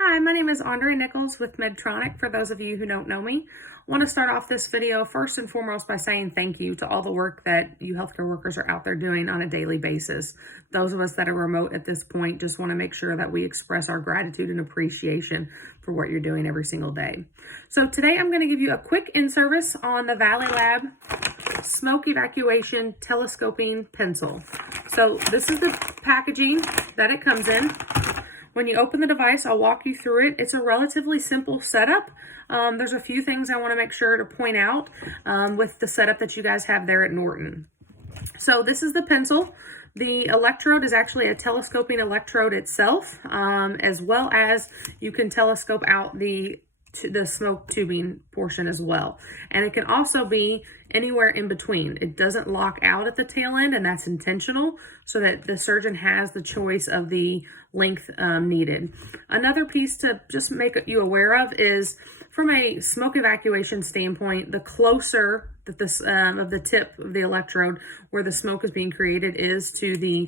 Hi, my name is Andre Nichols with Medtronic. For those of you who don't know me, I want to start off this video first and foremost by saying thank you to all the work that you healthcare workers are out there doing on a daily basis. Those of us that are remote at this point just want to make sure that we express our gratitude and appreciation for what you're doing every single day. So today I'm going to give you a quick in-service on the Valleylab Smoke Evacuation Telescoping Pencil. So this is the packaging that it comes in. When you open the device, I'll walk you through it. It's a relatively simple setup. There's a few things I want to make sure to point out with the setup that you guys have there at Norton. So this is the pencil. The electrode is actually a telescoping electrode itself, as well as you can telescope out the smoke tubing portion as well. And it can also be anywhere in between. It doesn't lock out at the tail end, and that's intentional so that the surgeon has the choice of the length needed. Another piece to just make you aware of is from a smoke evacuation standpoint, the closer that this of the tip of the electrode where the smoke is being created is to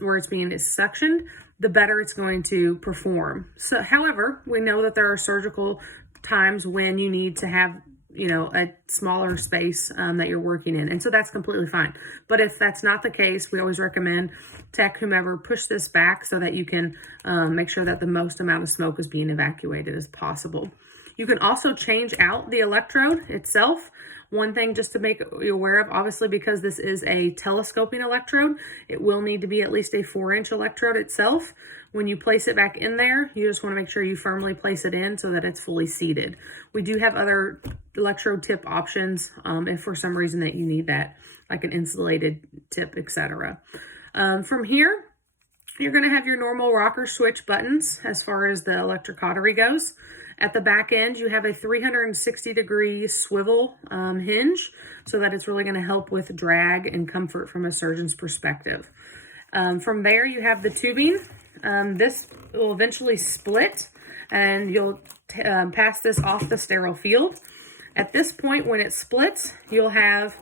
where it's being suctioned, the better it's going to perform. So, however, we know that there are surgical times when you need to have, a smaller space that you're working in. And so that's completely fine. But if that's not the case, we always recommend tech, whomever, push this back so that you can make sure that the most amount of smoke is being evacuated as possible. You can also change out the electrode itself. One thing just to make you aware of, obviously because this is a telescoping electrode, it will need to be at least a 4-inch electrode itself. When you place it back in there, you just want to make sure you firmly place it in so that it's fully seated. We do have other electrode tip options if for some reason that you need that, like an insulated tip, etc. From here, you're going to have your normal rocker switch buttons as far as the electric cautery goes. At the back end, you have a 360-degree swivel hinge so that it's really going to help with drag and comfort from a surgeon's perspective. From there, you have the tubing. This will eventually split, and you'll pass this off the sterile field. At this point, when it splits, you'll have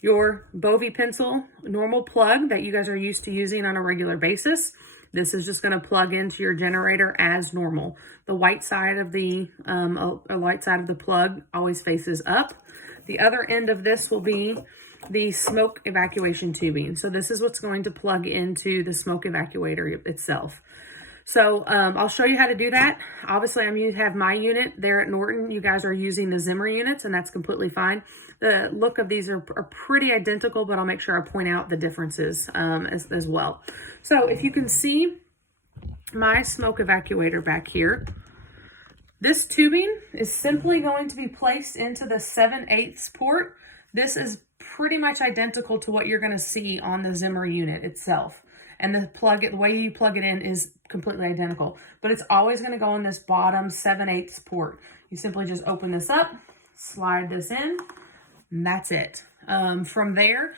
your Bovie pencil normal plug that you guys are used to using on a regular basis. This is just going to plug into your generator as normal. The white side of the plug always faces up. The other end of this will be the smoke evacuation tubing. So this is what's going to plug into the smoke evacuator itself. So I'll show you how to do that. Obviously, have my unit there at Norton. You guys are using the Zimmer units, and that's completely fine. The look of these are pretty identical, but I'll make sure I point out the differences as well. So if you can see my smoke evacuator back here, this tubing is simply going to be placed into the 7/8 port. This is pretty much identical to what you're going to see on the Zimmer unit itself. And the way you plug it in is completely identical, but it's always going to go in this bottom 7/8 port. You simply just open this up, slide this in, and that's it. From there,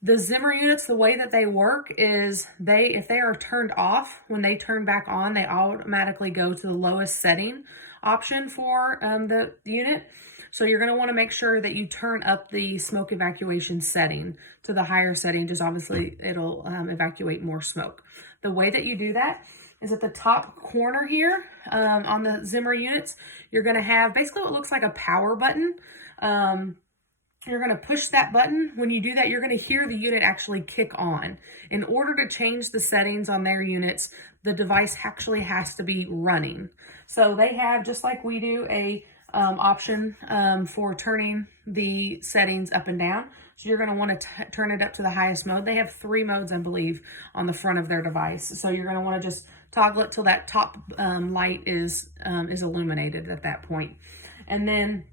the Zimmer units, the way that they work is if they are turned off, when they turn back on, they automatically go to the lowest setting option for the unit. So you're going to want to make sure that you turn up the smoke evacuation setting to the higher setting, just obviously it'll evacuate more smoke. The way that you do that is at the top corner here on the Zimmer units, you're going to have basically what looks like a power button. You're going to push that button. When you do that, you're going to hear the unit actually kick on. In order to change the settings on their units, the device actually has to be running. So they have, just like we do, a option for turning the settings up and down. So you're going to want to turn it up to the highest mode. They have 3 modes, I believe, on the front of their device. So you're going to want to just toggle it till that top light is illuminated at that point. And then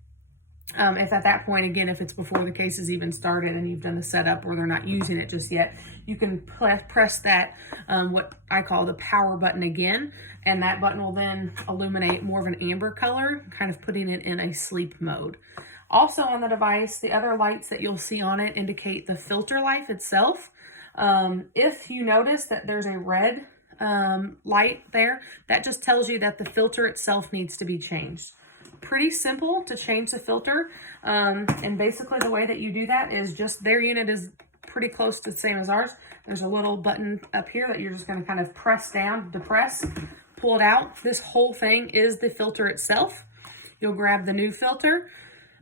if at that point, again, if it's before the case is even started and you've done the setup or they're not using it just yet, you can press that, what I call the power button again, and that button will then illuminate more of an amber color, kind of putting it in a sleep mode. Also on the device, the other lights that you'll see on it indicate the filter life itself. If you notice that there's a red light there, that just tells you that the filter itself needs to be changed. Pretty simple to change the filter, and basically the way that you do that is just their unit is pretty close to the same as ours. There's a little button up here that you're just going to kind of press down, depress, pull it out, this whole thing is the filter itself. You'll grab the new filter.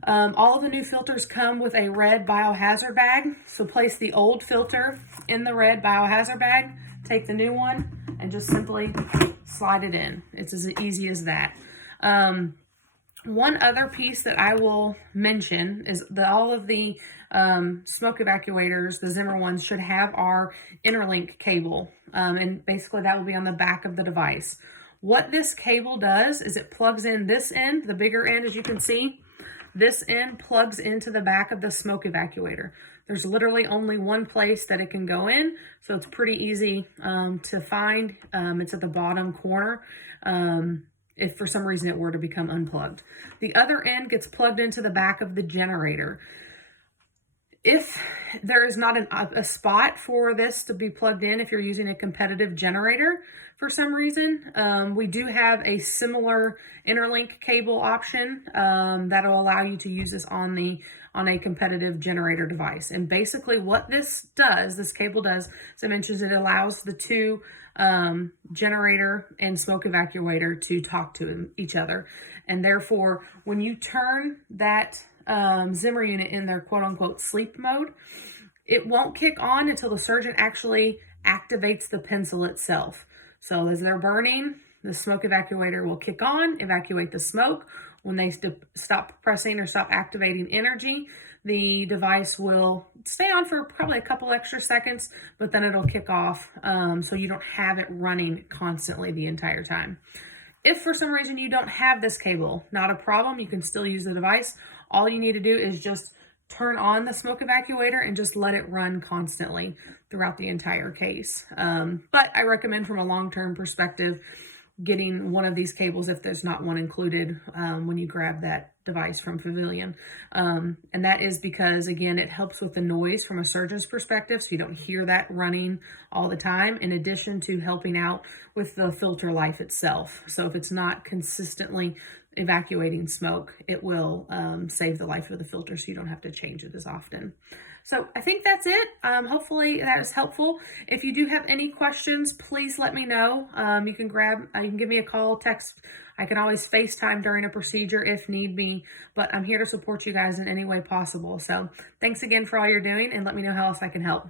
All of the new filters come with a red biohazard bag. So place the old filter in the red biohazard bag, take the new one, and just simply slide it in. It's as easy as that. One other piece that I will mention is that all of the smoke evacuators, the Zimmer ones, should have our interlink cable. And basically that will be on the back of the device. What this cable does is it plugs in this end, the bigger end, as you can see. This end plugs into the back of the smoke evacuator. There's literally only one place that it can go in, so it's pretty easy to find. It's at the bottom corner if for some reason it were to become unplugged. The other end gets plugged into the back of the generator. If there is not a spot for this to be plugged in, if you're using a competitive generator for some reason, we do have a similar interlink cable option that'll allow you to use this on a competitive generator device. And basically what this cable does, as I mentioned, it allows the two generator and smoke evacuator to talk to each other. And therefore, when you turn that Zimmer unit in their quote unquote sleep mode, it won't kick on until the surgeon actually activates the pencil itself. So as they're burning, the smoke evacuator will kick on, evacuate the smoke. When they stop pressing or stop activating energy, the device will stay on for probably a couple extra seconds, but then it'll kick off so you don't have it running constantly the entire time. If for some reason you don't have this cable, not a problem. You can still use the device. All you need to do is just turn on the smoke evacuator and just let it run constantly throughout the entire case. But I recommend from a long-term perspective, getting one of these cables if there's not one included when you grab that device from Pavilion. And that is because, again, it helps with the noise from a surgeon's perspective, so you don't hear that running all the time, in addition to helping out with the filter life itself. So if it's not consistently evacuating smoke, it will save the life of the filter, so you don't have to change it as often. So I think that's it. Hopefully that was helpful. If you do have any questions, please let me know. You can give me a call, text. I can always FaceTime during a procedure if need be, but I'm here to support you guys in any way possible. So thanks again for all you're doing, and let me know how else I can help.